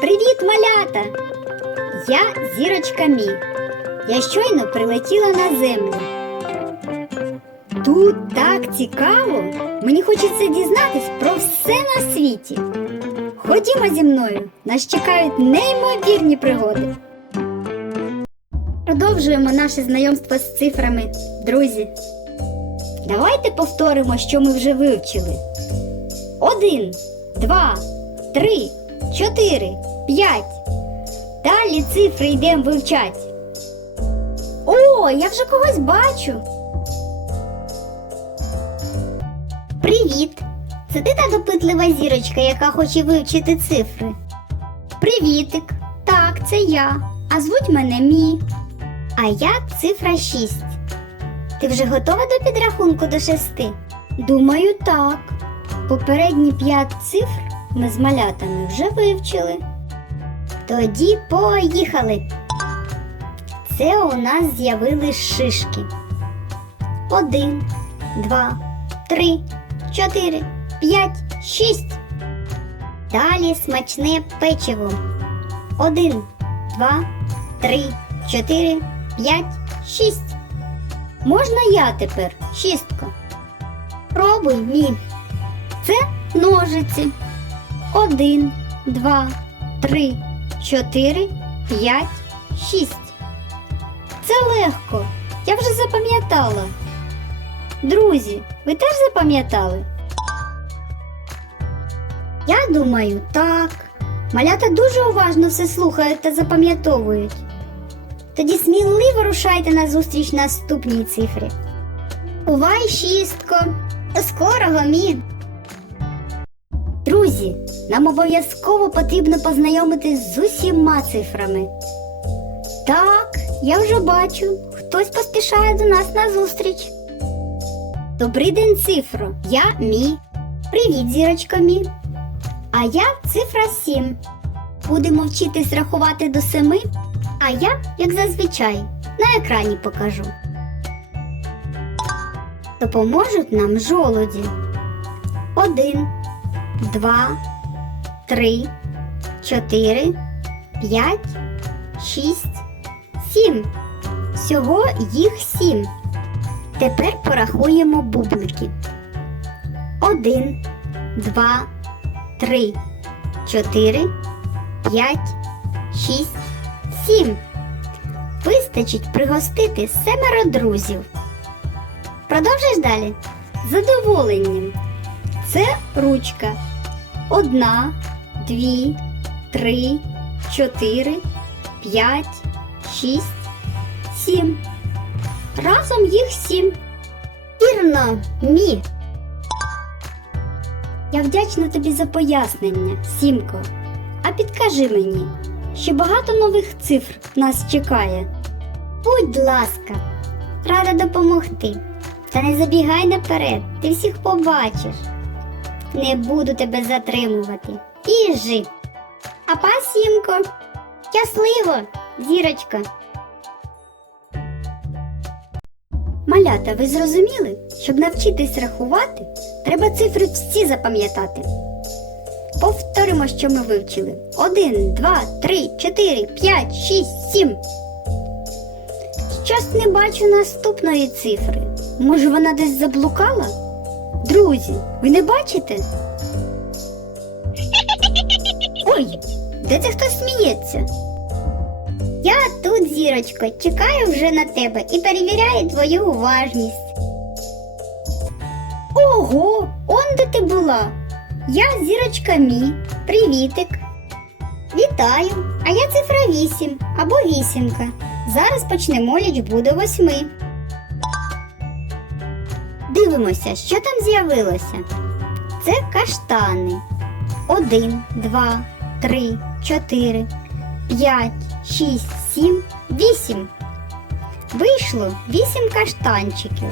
Привіт, малята! Я зірочка Мі. Я щойно прилетіла на землю. Тут так цікаво. Мені хочеться дізнатись про все на світі. Ходімо зі мною, нас чекають неймовірні пригоди. Продовжуємо наше знайомство з цифрами, друзі. Давайте повторимо, що ми вже вивчили. Один, два, три, чотири, п'ять. Далі цифри йдемо вивчать. О, я вже когось бачу. Привіт! Це ти та допитлива зірочка, яка хоче вивчити цифри. Привітик! Так, це я. А звуть мене Мі. А я цифра 6. Ти вже готова до підрахунку до шести? Думаю, так. Попередні п'ять цифр ми з малятами вже вивчили. Тоді поїхали. Це у нас з'явились шишки. Один, два, три, чотири, п'ять, шість. Далі смачне печиво. Один, два, три, чотири, п'ять, шість. Можна я тепер шістка? Пробуй, мій. Це ножиці. Один, два, три, чотири, п'ять, шість. Це легко. Я вже запам'ятала. Друзі, ви теж запам'ятали? Я думаю, так. Малята дуже уважно все слухають та запам'ятовують. Тоді сміливо рушайте на зустріч наступній цифрі. Бувай, шістко! До скорого, мі! Друзі, нам обов'язково потрібно познайомитись з усіма цифрами. Так, я вже бачу, хтось поспішає до нас на зустріч. Добрий день, цифро. Я Мі. Привіт, зірочка Мі. А я цифра 7. Будемо вчитись рахувати до семи, а я, як зазвичай, на екрані покажу. Допоможуть нам жолуді. Один, два, три, чотири, п'ять, шість, сім. Всього їх сім. Тепер порахуємо бублики. Один, два, три, чотири, п'ять, шість, сім. Вистачить пригостити семеро друзів. Продовжиш далі? Задоволенням. Це ручка. Одна, дві, три, чотири, п'ять, шість, сім. Разом їх сім. Вірно, мі. Я вдячна тобі за пояснення, Сімко. А підкажи мені, що багато нових цифр нас чекає. Будь ласка, рада допомогти. Та не забігай наперед, ти всіх побачиш. Не буду тебе затримувати. Біжи. А па, Сімко, щасливо, зірочка. Малята, ви зрозуміли? Щоб навчитись рахувати, треба цифри всі запам'ятати. Повторимо, що ми вивчили. Один, два, три, чотири, п'ять, шість, сім. Щось не бачу наступної цифри. Може, вона десь заблукала? Друзі, ви не бачите? Ой, де це хтось сміється? Я тут, зірочко, чекаю вже на тебе і перевіряю твою уважність. Ого, он де ти була? Я зірочка Мі. Привітик. Вітаю, а я цифра 8 або вісімка. Зараз почнемо лічбу до восьми. Дивимося, що там з'явилося. Це каштани. Один, два, три, чотири, п'ять, шість, сім, вісім. Вийшло вісім каштанчиків.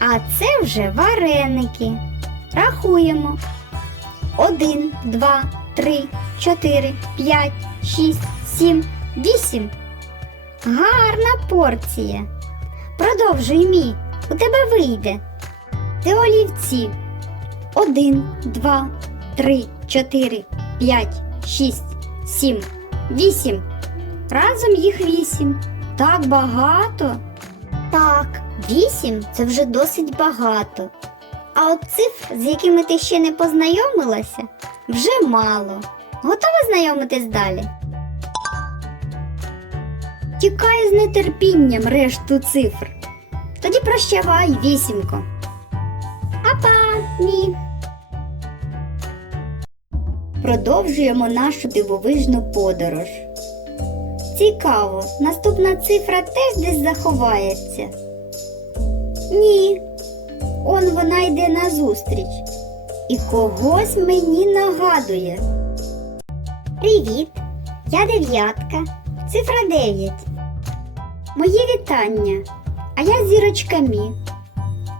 А це вже вареники. Рахуємо. Один, два, три, чотири, п'ять, шість, сім, вісім. Гарна порція. Продовжуй мій. У тебе вийде. Це олівці. Один, два, три, чотири, п'ять, шість, сім, вісім. Разом їх вісім. Так багато. Так, вісім це вже досить багато. А от цифр, з якими ти ще не познайомилася, вже мало. Готова знайомитись далі? Тікаю з нетерпінням решту цифр. Тоді прощавай, вісімко. Апа, мі. Продовжуємо нашу дивовижну подорож. Цікаво, наступна цифра теж десь заховається. Ні. Он вона йде назустріч. І когось мені нагадує. Привіт, я дев'ятка, цифра дев'ять. Моє вітання. А я зірочка Мі.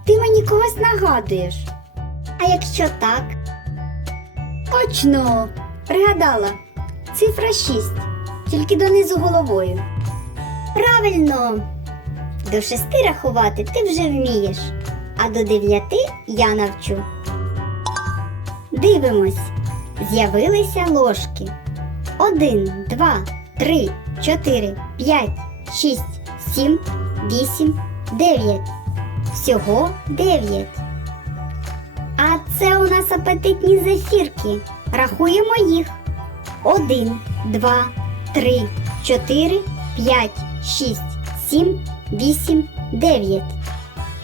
Ти мені когось нагадуєш. А якщо так? Точно, пригадала. Цифра 6, тільки донизу головою. Правильно. До шести рахувати ти вже вмієш, а до дев'яти я навчу. Дивимось. З'явилися ложки. Один, два, три, чотири, п'ять, шість, сім, вісім, дев'ять. Всього дев'ять. А це у нас апетитні зефірки. Рахуємо їх. Один, два, три, чотири, п'ять, шість, сім, вісім, дев'ять.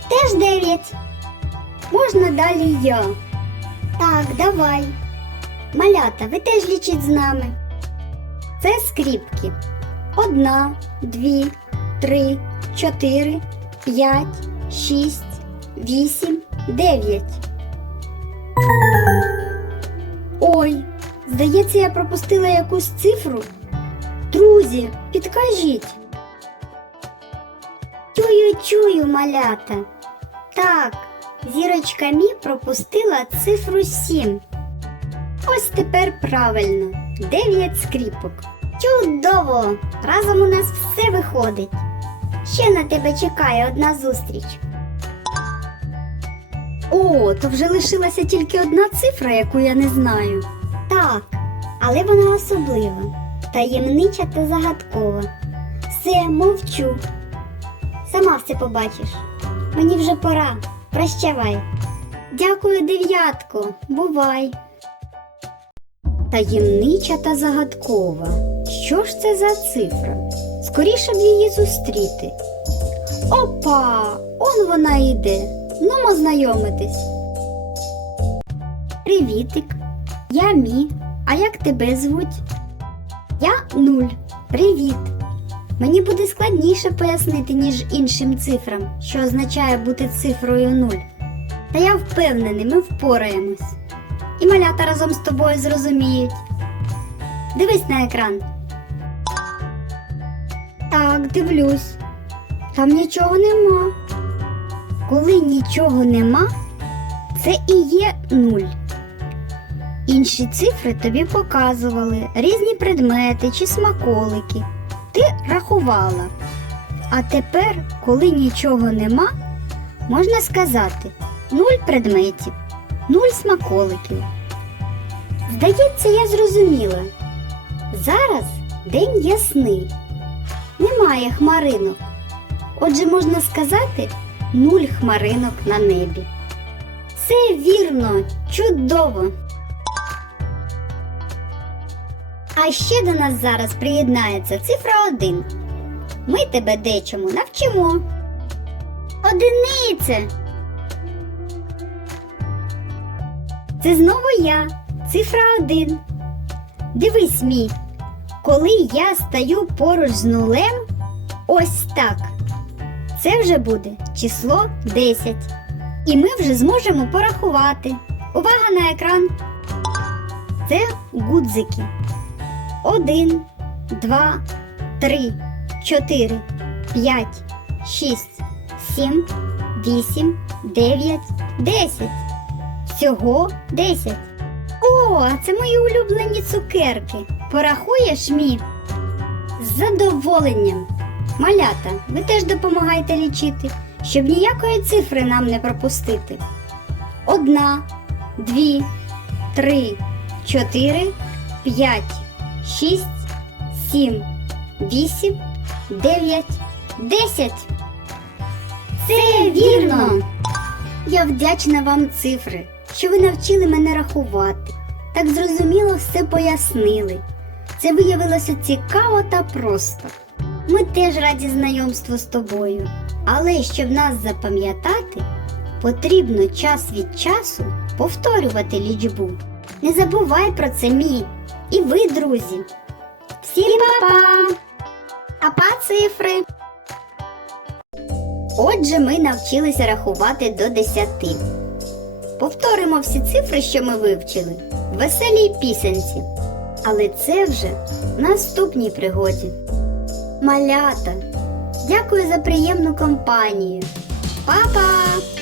Теж дев'ять. Можна далі я. Так, давай. Малята, ви теж лічіть з нами. Це скріпки. Одна, дві, три, чотири, п'ять, шість, вісім, дев'ять. Ой, здається, я пропустила якусь цифру. Друзі, підкажіть. Чую, чую, малята. Так, зірочка Мі пропустила цифру 7. Ось тепер правильно. 9 скріпок. Чудово! Разом у нас все виходить. Ще на тебе чекає одна зустріч. О, то вже лишилася тільки одна цифра, яку я не знаю. Так, але вона особлива, таємнича та загадкова. Все, мовчу. Сама все побачиш. Мені вже пора. Прощавай. Дякую, дев'ятко. Бувай. Таємнича та загадкова. Що ж це за цифра? Скоріше б її зустріти. Опа! Он вона йде. Нумо знайомитись. Привітик. Я Мі. А як тебе звуть? Я нуль. Привіт. Мені буде складніше пояснити, ніж іншим цифрам, що означає бути цифрою нуль. Та я впевнений, ми впораємось. І малята разом з тобою зрозуміють. Дивись на екран. Так, дивлюсь. Там нічого нема. Коли нічого нема, це і є нуль. Інші цифри тобі показували різні предмети чи смаколики. Ти рахувала. А тепер, коли нічого нема, можна сказати нуль предметів, нуль смаколиків. Здається, я зрозуміла. Зараз день ясний, немає хмаринок. Отже, можна сказати нуль хмаринок на небі. Це вірно, чудово. А ще до нас зараз приєднається цифра 1. Ми тебе дечому навчимо. Одиниця. Це знову я, цифра 1. Дивись мій. Коли я стаю поруч з нулем, ось так. Це вже буде число 10. І ми вже зможемо порахувати. Увага на екран. Це гудзики. Один, два, три, чотири, п'ять, шість, сім, вісім, дев'ять, десять. Всього десять. О, це мої улюблені цукерки. Порахуєш мі? З задоволенням. Малята, ви теж допомагайте лічити, щоб ніякої цифри нам не пропустити. Одна, дві, три, чотири, 5, 6, 7, 8, 9, 10. Це вірно! Я вдячна вам, цифри, що ви навчили мене рахувати. Так зрозуміло все пояснили. Це виявилося цікаво та просто. Ми теж раді знайомству з тобою, але щоб нас запам'ятати, потрібно час від часу повторювати лічбу. Не забувай про це, мій. І ви, друзі. Всім па-па! Па-па, цифри! Отже, ми навчилися рахувати до 10. Повторимо всі цифри, що ми вивчили, веселій пісенці. Але це вже в наступній пригоді. Малята, дякую за приємну компанію. Па-па!